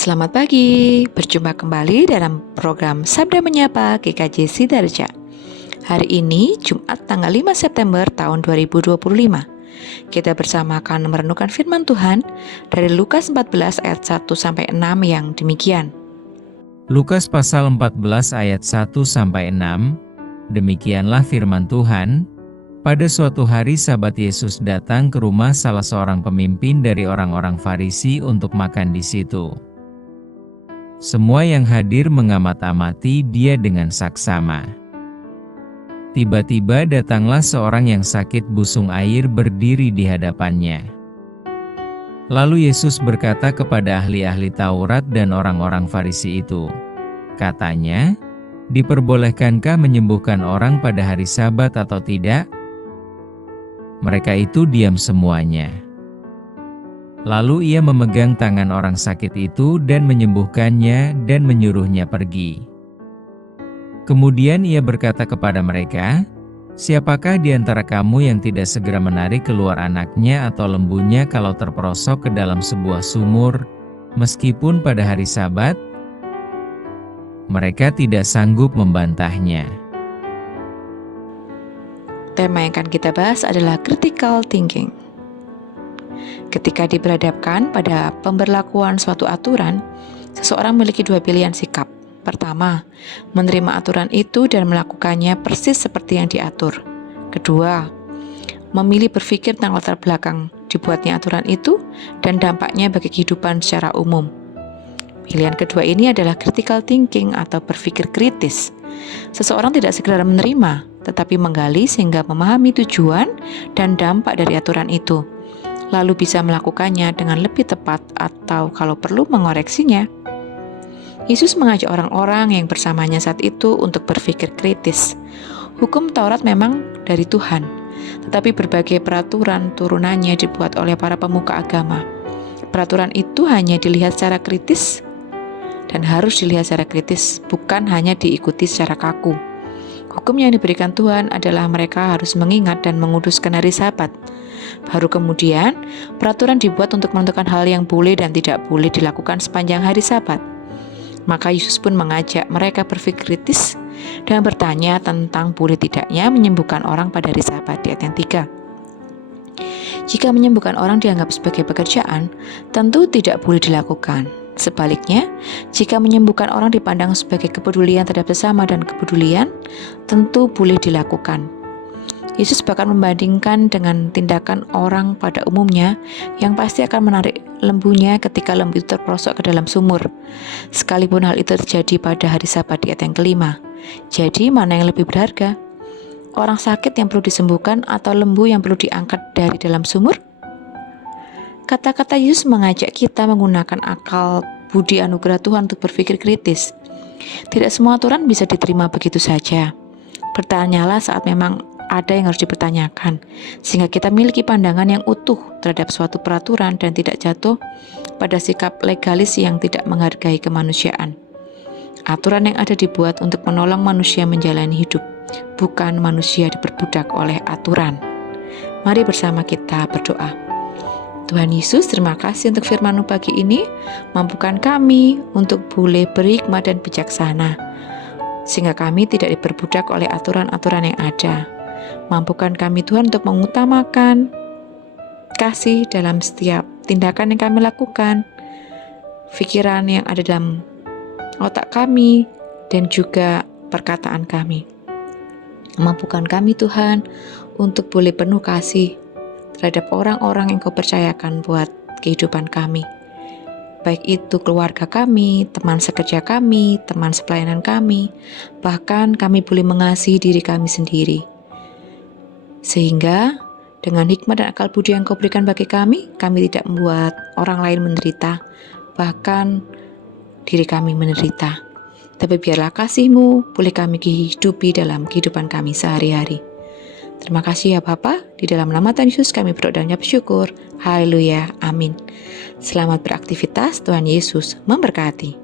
Selamat pagi, berjumpa kembali dalam program Sabda Menyapa GKJ Sidarja. Hari ini Jumat tanggal 5 September tahun 2025. Kita bersama akan merenungkan firman Tuhan dari Lukas 14 ayat 1 sampai 6 yang demikian. Lukas pasal 14 ayat 1 sampai 6. Demikianlah firman Tuhan. Pada suatu hari Sabat Yesus datang ke rumah salah seorang pemimpin dari orang-orang Farisi untuk makan di situ. Semua yang hadir mengamat-amati dia dengan saksama. Tiba-tiba datanglah seorang yang sakit busung air berdiri di hadapannya. Lalu Yesus berkata kepada ahli-ahli Taurat dan orang-orang Farisi itu, katanya, "Diperbolehkankah menyembuhkan orang pada hari Sabat atau tidak?" Mereka itu diam semuanya. Lalu ia memegang tangan orang sakit itu dan menyembuhkannya dan menyuruhnya pergi. Kemudian ia berkata kepada mereka, "Siapakah di antara kamu yang tidak segera menarik keluar anaknya atau lembunya kalau terperosok ke dalam sebuah sumur, meskipun pada hari Sabat?" Mereka tidak sanggup membantahnya. Tema yang akan kita bahas adalah critical thinking. Ketika diberhadapkan pada pemberlakuan suatu aturan, seseorang memiliki dua pilihan sikap. Pertama, menerima aturan itu dan melakukannya persis seperti yang diatur. Kedua, memilih berpikir tentang latar belakang dibuatnya aturan itu dan dampaknya bagi kehidupan secara umum. Pilihan kedua ini adalah critical thinking atau berpikir kritis. Seseorang tidak segera menerima, tetapi menggali sehingga memahami tujuan dan dampak dari aturan itu, lalu bisa melakukannya dengan lebih tepat atau kalau perlu mengoreksinya. Yesus mengajak orang-orang yang bersamanya saat itu untuk berpikir kritis. Hukum Taurat memang dari Tuhan, tetapi berbagai peraturan turunannya dibuat oleh para pemuka agama. Peraturan itu hanya dilihat secara kritis dan harus dilihat secara kritis, bukan hanya diikuti secara kaku. Hukum yang diberikan Tuhan adalah mereka harus mengingat dan menguduskan hari Sabat. Baru kemudian, peraturan dibuat untuk menentukan hal yang boleh dan tidak boleh dilakukan sepanjang hari Sabat. Maka Yesus pun mengajak mereka berpikir kritis dan bertanya tentang boleh tidaknya menyembuhkan orang pada hari Sabat di ayat yang 3. Jika menyembuhkan orang dianggap sebagai pekerjaan, tentu tidak boleh dilakukan. Sebaliknya, jika menyembuhkan orang dipandang sebagai kepedulian terhadap sesama dan kepedulian, tentu boleh dilakukan. Yesus bahkan membandingkan dengan tindakan orang pada umumnya yang pasti akan menarik lembunya ketika lembu itu terperosok ke dalam sumur, sekalipun hal itu terjadi pada hari Sabat di ayat yang kelima. Jadi mana yang lebih berharga? Orang sakit yang perlu disembuhkan atau lembu yang perlu diangkat dari dalam sumur? Kata-kata Yesus mengajak kita menggunakan akal budi anugerah Tuhan untuk berpikir kritis. Tidak semua aturan bisa diterima begitu saja. Bertanyalah saat memang ada yang harus dipertanyakan, sehingga kita memiliki pandangan yang utuh terhadap suatu peraturan dan tidak jatuh pada sikap legalis yang tidak menghargai kemanusiaan. Aturan yang ada dibuat untuk menolong manusia menjalani hidup, bukan manusia diperbudak oleh aturan. Mari bersama kita berdoa. Tuhan Yesus, terima kasih untuk firman-Mu pagi ini. Mampukan kami untuk boleh berhikmat dan bijaksana, sehingga kami tidak diperbudak oleh aturan-aturan yang ada. Mampukan kami Tuhan untuk mengutamakan kasih dalam setiap tindakan yang kami lakukan, pikiran yang ada dalam otak kami, dan juga perkataan kami. Mampukan kami Tuhan untuk boleh penuh kasih terhadap orang-orang yang Kau percayakan buat kehidupan kami. Baik itu keluarga kami, teman sekerja kami, teman sepelayanan kami, bahkan kami boleh mengasihi diri kami sendiri. Sehingga dengan hikmat dan akal budi yang Kau berikan bagi kami tidak membuat orang lain menderita, bahkan diri kami menderita. Tapi biarlah kasih-Mu boleh kami hidupi dalam kehidupan kami sehari-hari. Terima kasih ya Bapa, di dalam nama Tuhan Yesus kami berdoa dan bersyukur. Haleluya, amin. Selamat beraktivitas, Tuhan Yesus memberkati.